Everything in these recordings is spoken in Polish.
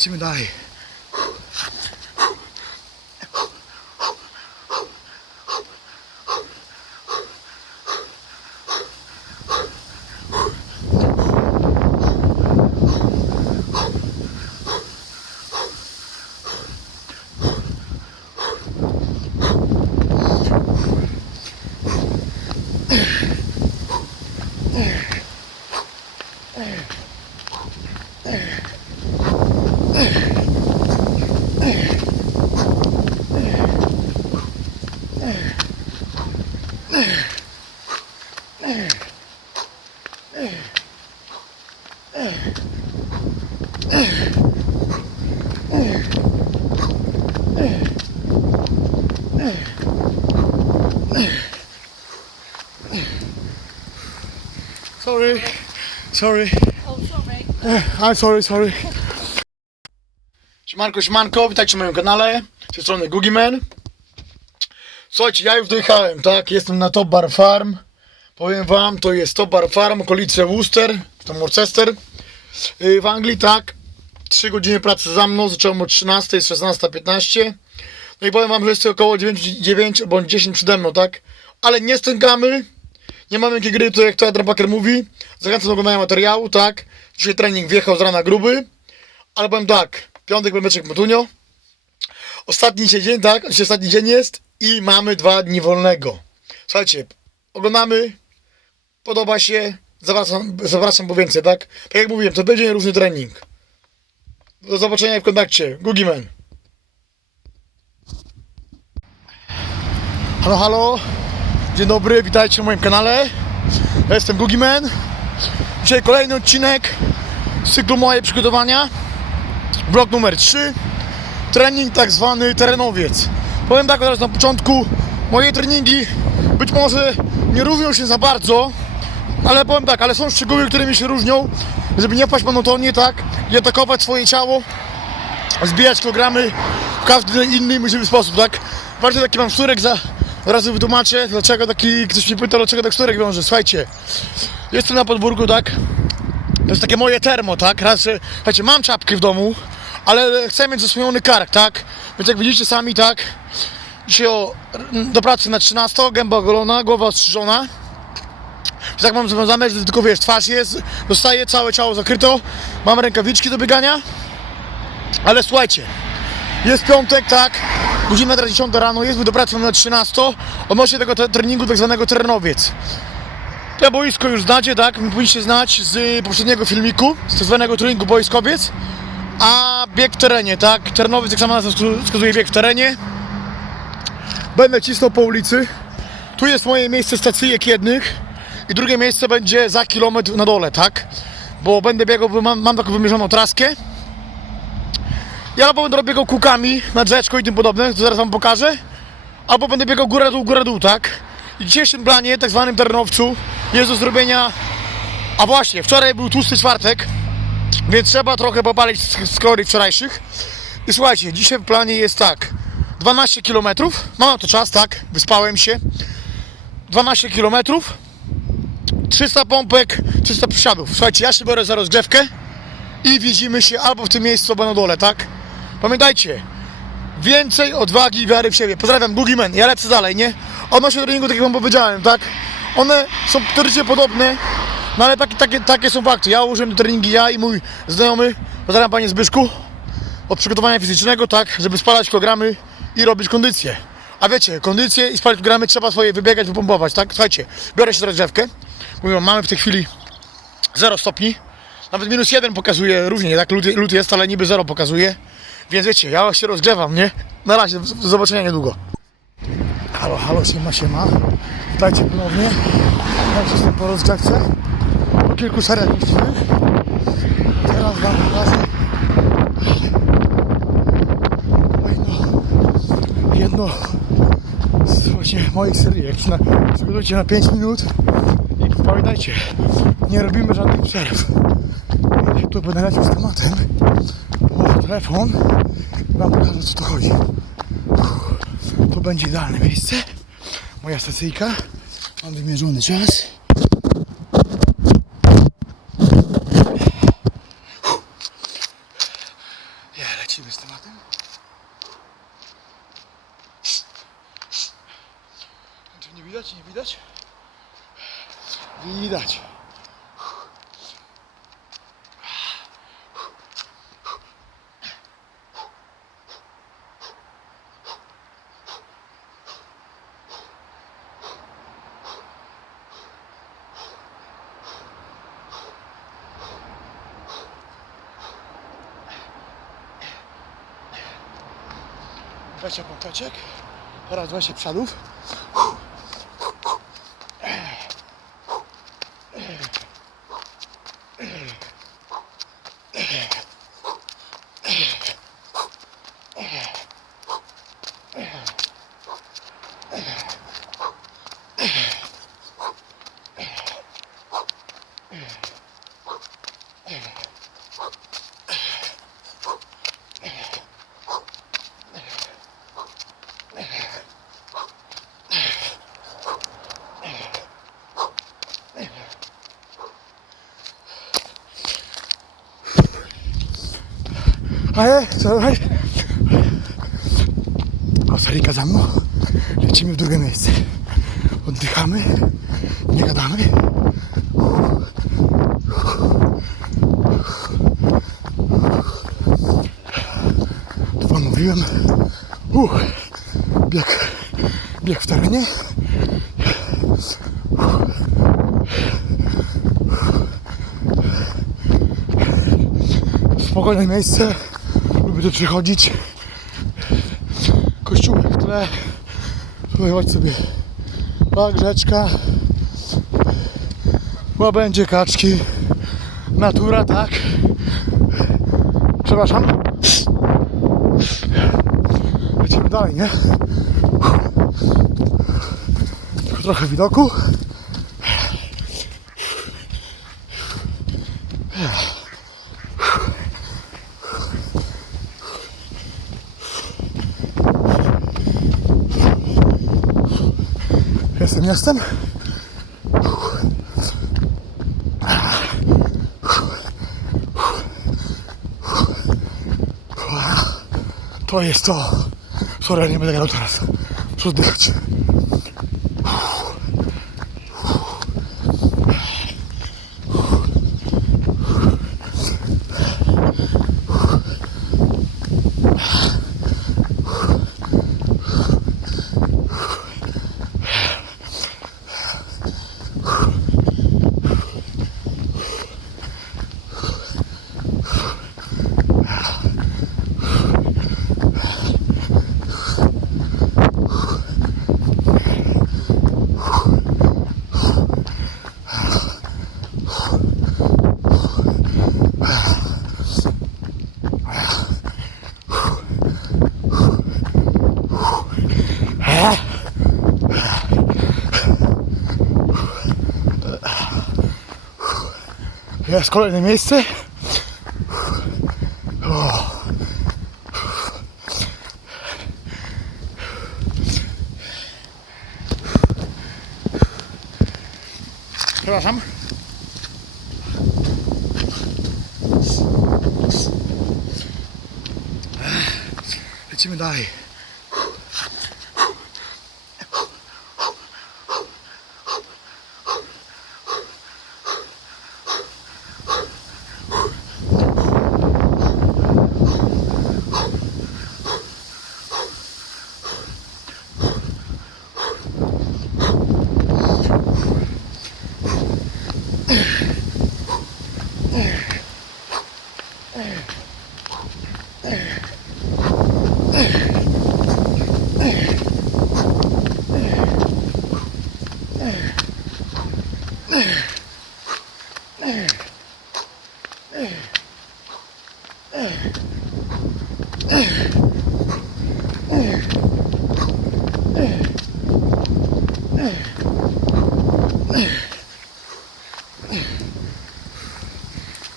Lecimy dalej. Sorry, sorry. Oh, sorry. I'm sorry, sorry. Siemanko, siemanko, witajcie na moim kanale. Z tej strony Gugiman. Słuchajcie, ja już dojechałem, tak? Jestem na Top Bar Farm. Powiem wam, to jest Top Bar Farm, okolice Worcester, tam Worcester. Yy, W Anglii, tak. 3 godziny pracy za mną, zacząłem od 13, jest 16.15. No i powiem wam, że jest około 9, 9 bądź 10 przede mną, tak? Ale nie stękamy, nie mamy jakiej gry, to jak to Adam Packer mówi. Zachęcam do oglądania materiału, tak? Dzisiaj trening wjechał z rana gruby. Ale powiem tak, piątek bębeczek Motunio. Ostatni dzisiaj dzień, tak? Dzisiaj ostatni dzień jest i mamy dwa dni wolnego. Słuchajcie, oglądamy, podoba się, zawracam, zawracam po więcej, tak? Tak jak mówiłem, to będzie różny trening. Do zobaczenia w kontakcie. Gugiman. Halo, halo. Dzień dobry, witajcie na moim kanale. Ja jestem Gugiman. Dzisiaj kolejny odcinek z cyklu moje przygotowania. Blok numer 3. Trening tak zwany terenowiec. Powiem tak od razu na początku. Moje treningi być może nie różnią się za bardzo, ale powiem tak, ale są szczegóły, którymi się różnią, żeby nie paść monotonnie, tak? I atakować swoje ciało, zbijać kilogramy w każdy inny możliwy sposób, tak? Bardziej taki mam szturek za... Od razu wytłumaczę, dlaczego taki... Ktoś mnie pyta, dlaczego tak szturek wiąże. Słuchajcie, jestem na podwórku, tak? To jest takie moje termo, tak? Raz, słuchajcie, mam czapkę w domu, ale chcę mieć zasłoniony kark, tak? Więc jak widzicie sami, tak? Dzisiaj o, do pracy na 13, gęba ogolona, głowa ostrzyżona. Że tak mam związane, że tylko wiesz, twarz jest, dostaje całe ciało zakryto, mam rękawiczki do biegania. Ale słuchajcie, jest piątek, tak? Godzina teraz 10 rano, jest do pracy na 13. Odnośnie tego te- treningu tak zwanego terenowiec. To boisko już znacie, tak? Powinniście znać z poprzedniego filmiku, z tak zwanego treningu boiskowiec. A bieg w terenie, tak? Terenowiec, jak sama nazwa wskazu- wskazuje, bieg w terenie. Będę cisnął po ulicy. Tu jest moje miejsce stacyjek jednych i drugie miejsce będzie za kilometr na dole, tak? Bo będę biegał, mam, mam taką wymierzoną traskę. Ja albo będę biegał kółkami nad rzeczką i tym podobne, to zaraz wam pokażę. Albo będę biegał góra dół, góra dół, tak? I w dzisiejszym planie, tak zwanym terenowcu, jest do zrobienia... A właśnie, wczoraj był tłusty czwartek, więc trzeba trochę popalić z kalorii wczorajszych. I słuchajcie, dzisiaj w planie jest tak. 12 km, mam na to czas, tak? Wyspałem się. 12 km, 300 pompek, 300 przysiadów. Słuchajcie, ja się biorę za rozgrzewkę i widzimy się albo w tym miejscu, albo na dole, tak? Pamiętajcie, więcej odwagi i wiary w siebie. Pozdrawiam, Boogeyman, ja lecę dalej, nie? Odnośnie treningu, tak jak wam powiedziałem, tak? One są teoretycznie podobne, no ale takie, takie, takie są fakty. Ja użyłem do treningi, ja i mój znajomy, pozdrawiam panie Zbyszku, od przygotowania fizycznego, tak? Żeby spalać kilogramy i robić kondycję. A wiecie, kondycję i spalać kilogramy trzeba swoje wybiegać, wypompować, tak? Słuchajcie, biorę się za rozgrzewkę. Mówię, mamy w tej chwili 0 stopni. Nawet minus jeden pokazuje różnie, tak? Lód, lód jest, ale niby zero pokazuje. Więc wiecie, ja się rozgrzewam, nie? Na razie, do zobaczenia niedługo. Halo, halo, siema, siema. Witajcie ponownie. Jak jestem po rozgrzewce. Po kilku seriach jeździmy. Teraz wam pokażę jedno, jedno właśnie moich serii. Przygotujcie na 5 minut i pamiętajcie, nie robimy żadnych przerw. Ja tu będę leciał z tematem. Może telefon i wam pokażę co tu chodzi. To będzie idealne miejsce. Moja stacyjka. Mam wymierzony czas. 20 potoczek oraz 20 przodów. Ale, słuchaj. Kosarika za mną. Lecimy w drugie miejsce. Oddychamy. Nie gadamy. To wam mówiłem. Uch, bieg, bieg w terenie. Spokojne miejsce. Lubię tu przychodzić. Kościółek w tle. Sobie. Tak, rzeczka. Łabędzie, kaczki. Natura, tak. Przepraszam. Lecimy dalej, nie? Trochę widoku. Jestem, jestem. To jest to. Sorry, nie będę gadał teraz. Muszę oddychać. Jest kolejne miejsce. Przepraszam. Lecimy dalej.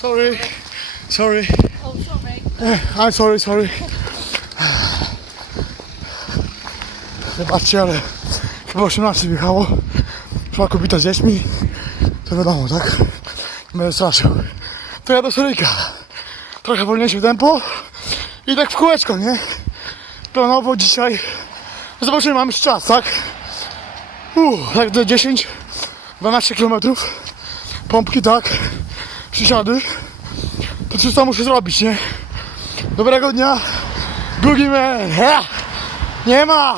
Sorry. Sorry. Oh, sorry. I'm sorry, sorry. Zobaczcie, ale chyba 18 wjechało. Szła kobieta z dziećmi. To wiadomo, tak? Nie będę straszył. To ja do Soryka. Trochę wolniejsze tempo I tak w kółeczko, nie? Planowo dzisiaj. Zobaczymy, mamy jeszcze czas, tak? Uff, tak do 10, 12 km. Pompki, tak. Przysiady. To wszystko muszę zrobić, nie? Dobrego dnia. Drugi man. Nie ma.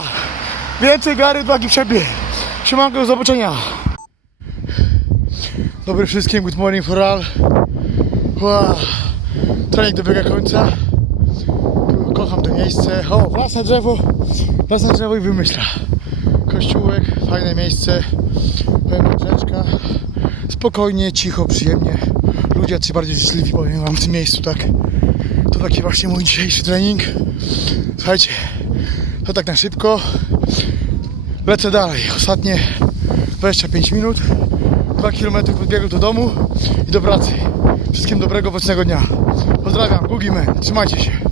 Więcej gary, dwagi w siebie. Siemanko, do zobaczenia. Dobry wszystkim, good morning for all. Wow. Trening dobiega końca. Kocham to miejsce. O, własne drzewo. Własne drzewo i wymyśla. Kościółek, fajne miejsce. Rzeczka. Spokojnie, cicho, przyjemnie. Ludzie jacyś bardziej życzliwi, powiem wam w tym miejscu, tak. To taki właśnie mój dzisiejszy trening. Słuchajcie, to tak na szybko. Lecę dalej. Ostatnie 25 minut. 2 km podbiegu do domu i do pracy. Wszystkim dobrego, obecnego dnia. Pozdrawiam, Gugi Man. Trzymajcie się.